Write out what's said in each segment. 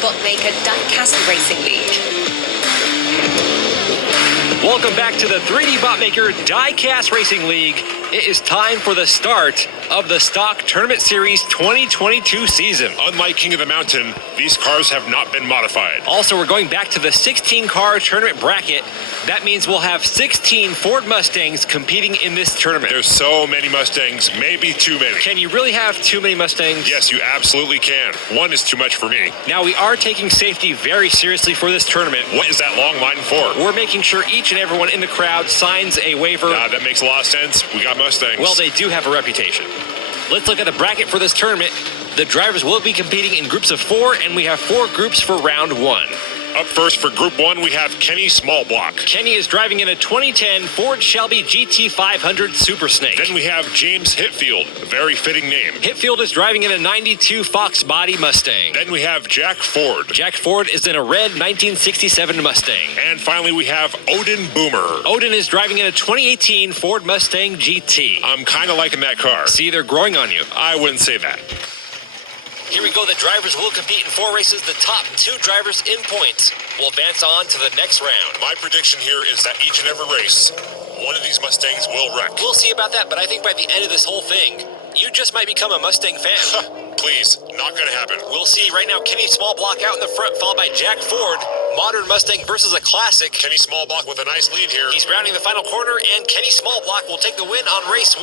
3dbotmaker Dicast Racing League. Welcome back to the 3dbotmaker Diecast Racing League. It is time for the start of the Stock Tournament Series 2022 season. Unlike King of the Mountain, these cars have not been modified. Also, we're going back to the 16-car tournament bracket. That means we'll have 16 Ford Mustangs competing in this tournament. There's so many Mustangs, maybe too many. Can you really have too many Mustangs? Yes, you absolutely can. One is too much for me. Now, we are taking safety very seriously for this tournament. What is that long line for? We're making sure each and everyone in the crowd signs a waiver. That makes a lot of sense. We got Mustangs. Well, they do have a reputation. Let's look at the bracket for this tournament. The drivers will be competing in groups of 4, and we have 4 groups for round 1. Up first for Group 1, we have Kenny Smallblock. Kenny is driving in a 2010 Ford Shelby GT500 Super Snake. Then we have James Hitfield, a very fitting name. Hitfield is driving in a 92 Fox Body Mustang. Then we have Jack Ford. Jack Ford is in a red 1967 Mustang. And finally we have Odin Boomer. Odin is driving in a 2018 Ford Mustang GT. I'm kind of liking that car. See, they're growing on you. I wouldn't say that. Here we go. The drivers will compete in 4 races. The top 2 drivers in points will advance on to the next round. My prediction here is that each and every race, one of these Mustangs will wreck. We'll see about that, but I think by the end of this whole thing, you just might become a Mustang fan. Please, not gonna happen. We'll see. Right now, Kenny Smallblock out in the front, followed by Jack Ford. Modern Mustang versus a classic. Kenny Smallblock with a nice lead here. He's rounding the final corner, and Kenny Smallblock will take the win on race 1,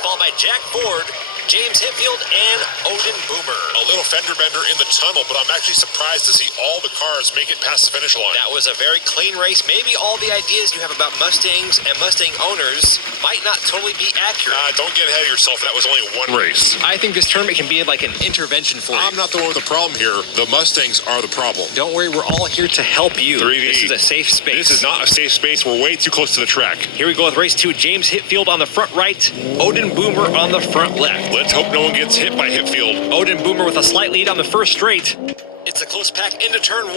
followed by Jack Ford, James Hitfield, and Odin Boomer. A little fender bender in the tunnel, but I'm actually surprised to see all the cars make it past the finish line. That was a very clean race. Maybe all the ideas you have about Mustangs and Mustang owners might not totally be accurate. Don't get ahead of yourself. That was only one race. I think this tournament can be like an intervention for you. I'm not the one with the problem here. The Mustangs are the problem. Don't worry, we're all here to help you. 3D. This is a safe space. This is not a safe space. We're way too close to the track. Here we go with race 2. James Hitfield on the front right, Odin Boomer on the front left. Let's hope no one gets hit by Hitfield. Odin Boomer with a slight lead on the first straight. It's a close pack into turn 1.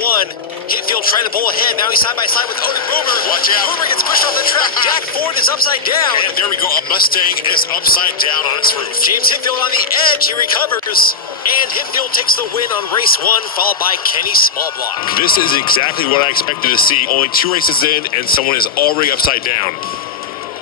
Hitfield trying to pull ahead. Now he's side by side with Odin Boomer. Watch out. Boomer gets pushed off the track. Jack Ford is upside down. And there we go. A Mustang is upside down on its roof. James Hitfield on the edge. He recovers. And Hitfield takes the win on race 1, followed by Kenny Smallblock. This is exactly what I expected to see. Only 2 races in, and someone is already upside down.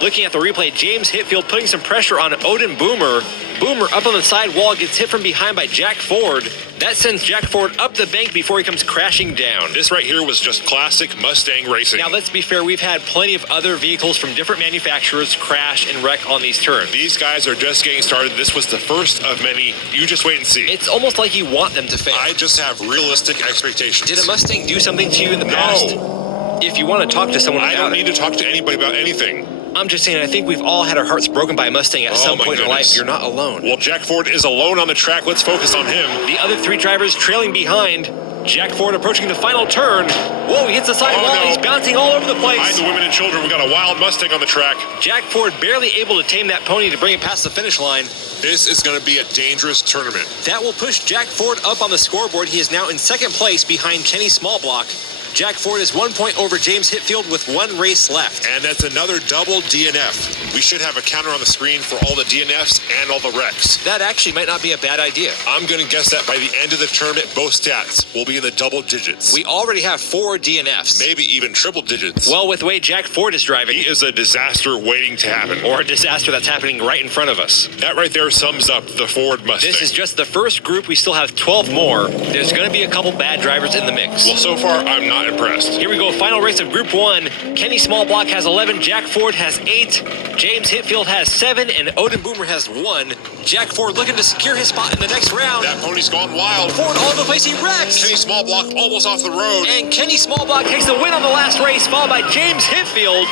Looking at the replay, James Hitfield putting some pressure on Odin Boomer. Boomer up on the sidewall, gets hit from behind by Jack Ford. That sends Jack Ford up the bank before he comes crashing down. This right here was just classic Mustang racing. Now, let's be fair. We've had plenty of other vehicles from different manufacturers crash and wreck on these turns. These guys are just getting started. This was the first of many. You just wait and see. It's almost like you want them to fail. I just have realistic expectations. Did a Mustang do something to you in the past? No. If you want to talk to someone about I don't need to talk to anybody about anything. I'm just saying, I think we've all had our hearts broken by a Mustang at some point in life. You're not alone. Well, Jack Ford is alone on the track. Let's focus on him. The other 3 drivers trailing behind. Jack Ford approaching the final turn. Whoa, he hits the sidewall. No. He's bouncing all over the place. Hide the women and children. We got a wild Mustang on the track. Jack Ford barely able to tame that pony to bring it past the finish line. This is going to be a dangerous tournament. That will push Jack Ford up on the scoreboard. He is now in 2nd place behind Kenny Smallblock. Jack Ford is 1 point over James Hitfield with 1 race left. And that's another double DNF. We should have a counter on the screen for all the DNFs and all the wrecks. That actually might not be a bad idea. I'm going to guess that by the end of the tournament, both stats will be in the double digits. We already have 4 DNFs. Maybe even triple digits. Well, with the way Jack Ford is driving, he is a disaster waiting to happen. Or a disaster that's happening right in front of us. That right there sums up the Ford Mustang. This is just the first group. We still have 12 more. There's going to be a couple bad drivers in the mix. Well, so far, I'm not impressed. Here we go. Final race of Group 1. Kenny Smallblock has 11. Jack Ford has 8. James Hitfield has 7. And Odin Boomer has 1. Jack Ford looking to secure his spot in the next round. That pony's gone wild. Ford all over the place. He wrecks. Kenny Smallblock almost off the road. And Kenny Smallblock takes the win on the last race, followed by James Hitfield.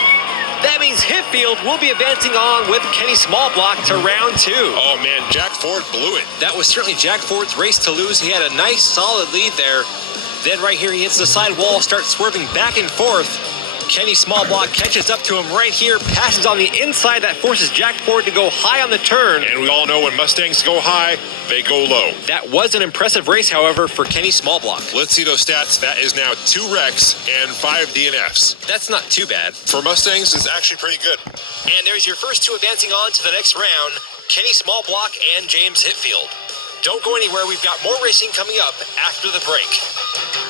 That means Hitfield will be advancing on with Kenny Smallblock to round 2. Oh, man, Jack Ford blew it. That was certainly Jack Ford's race to lose. He had a nice, solid lead there. Then right here, he hits the side wall, starts swerving back and forth. Kenny Smallblock catches up to him right here, passes on the inside. That forces Jack Ford to go high on the turn. And we all know when Mustangs go high, they go low. That was an impressive race, however, for Kenny Smallblock. Let's see those stats. That is now 2 wrecks and 5 DNFs. That's not too bad. For Mustangs, it's actually pretty good. And there's your first 2 advancing on to the next round, Kenny Smallblock and James Hitfield. Don't go anywhere. We've got more racing coming up after the break.